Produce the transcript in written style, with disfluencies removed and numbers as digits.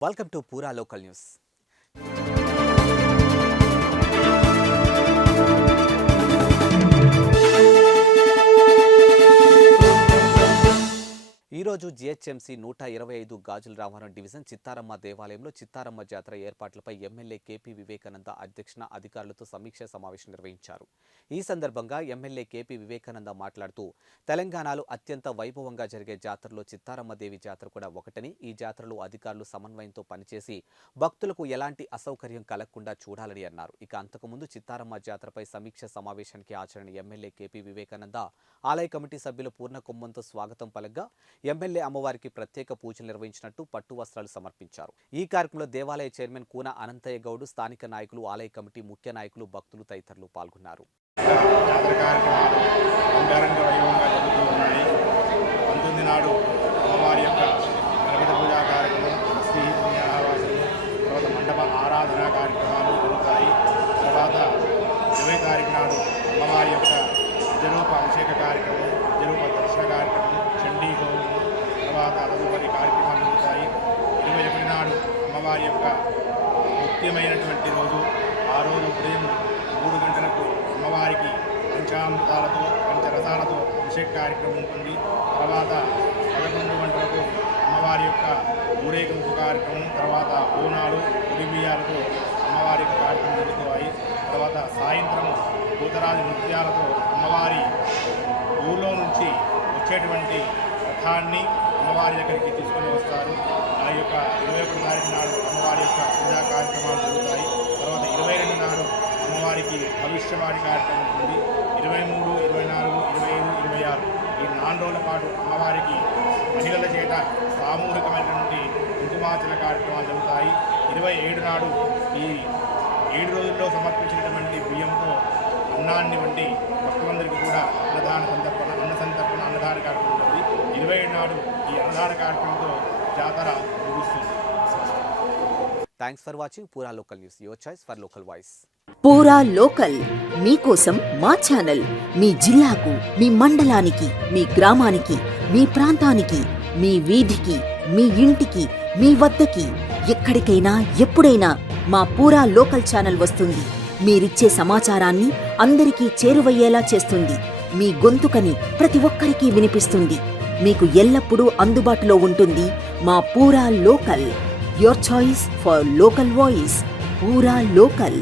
Welcome to Pura Local News. ఈ రోజు GHMC 125 గాజుల Ramavaram division Chittaramma దేవాలయంలో చిత్తారమ్మ జాతర ఏర్పాట్లపై ఎమ్మెల్యే కేపీ వివేకానంద అధ్యక్షన అధికారులతో సమీక్ష సమావేశం నిర్వహించారు. ఈ సందర్భంగా ఎమ్మెల్యే కేపీ వివేకానంద మాట్లాడుతూ తెలంగాణలో అత్యంత వైభవంగా జరిగే జాతరలో చిత్తారమ్మ దేవి జాతర కూడా ఒకటని, ఈ జాతరలో అధికారులు సమన్వయంతో పనిచేసి భక్తులకు ఎలాంటి అసౌకర్యం కలగకుండా చూడాలని అన్నారు. ఇక అంతకుముందు చిత్తారమ్మ జాతరపై సమీక్ష సమావేశానికి హాజరైన ఎమ్మెల్యే కేపీ వివేకానంద ఆలయ కమిటీ సభ్యులు పూర్ణ కుంభంతో స్వాగతం పలకగా ఎమ్మెల్యే అమ్మవారికి ప్రత్యేక పూజలు నిర్వహించినట్టు పట్టు వస్త్రాలు సమర్పించారు. ఈ కార్యక్రమంలో దేవాలయ చైర్మన్ కూన అనంతయ్య గౌడ్, స్థానిక నాయకులు, ఆలయ కమిటీ ముఖ్య నాయకులు, భక్తులు తదితరులు పాల్గొన్నారు. ఆరాధన కార్యక్రమాలు జరుగుతాయి. తర్వాత 20 తారీఖు నాడు అమ్మవారి యొక్క జరూప అభిషేక కార్యక్రమం, జరూప దర్శన కార్యక్రమం, చండీ హోమం, తర్వాత తదుపరి కార్యక్రమాలు జరుగుతాయి. 21 నాడు అమ్మవారి యొక్క ముఖ్యమైనటువంటి రోజు, ఆ రోజు ఉదయం 3 గంటలకు అమ్మవారికి పంచామృతాలతో పంచరసాలతో అభిషేక కార్యక్రమం ఉంటుంది. తర్వాత 11 గంటలకు అమ్మవారి యొక్క ఊరేగింపు కార్యక్రమం, తర్వాత బోనాలు ఉడిబియ్యాలతో అమ్మవారి యొక్క కార్యక్రమం జరుగుతాయి. తర్వాత సాయంత్రం పూతరాజు నృత్యాలతో అమ్మవారి ఊళ్ళో నుంచి వచ్చేటువంటి రథాన్ని అమ్మవారి దగ్గరికి తీసుకొని వస్తారు. ఆ యొక్క 21 తారీఖు నాడు అమ్మవారి యొక్క పూజా కార్యక్రమాలు జరుగుతాయి. తర్వాత 22 నాడు అమ్మవారికి భవిష్యవాణి కార్యక్రమం ఉంటుంది. 23, 24, 25, 26 ఈ 4 రోజుల పాటు అమ్మవారికి మహిళల చేత సామూహికమైనటువంటి కుంకుమార్చన కార్యక్రమాలు జరుగుతాయి. 27 నాడు ఈ 7 రోజుల్లో సమర్పించినటువంటి బియ్యంతో అన్నాన్ని వండి భక్తులందరికీ కూడా అన్న సంతర్పణ అన్నదాన కార్యక్రమం ఉంటుంది. 27 నాడు ఈ అన్నదాన కార్యక్రమంతో జాతర ముగుస్తుంది. థ్యాంక్స్ ఫర్ వాచింగ్ పూరా local news, your choice for local voice. పూరా లోకల్ మీకోసం మా ఛానల్. మీ జిల్లాకు, మీ మండలానికి, మీ గ్రామానికి, మీ ప్రాంతానికి, మీ వీధికి, మీ ఇంటికి, మీ వద్దకి, ఎక్కడికైనా ఎప్పుడైనా మా పూరా లోకల్ ఛానల్ వస్తుంది. మీరిచ్చే సమాచారాన్ని అందరికీ చేరువయ్యేలా చేస్తుంది. మీ గొంతుకని ప్రతి ఒక్కరికి వినిపిస్తుంది. మీకు ఎల్లప్పుడూ అందుబాటులో ఉంటుంది మా పూరా local. Your choice for local voice. పూరా లోకల్.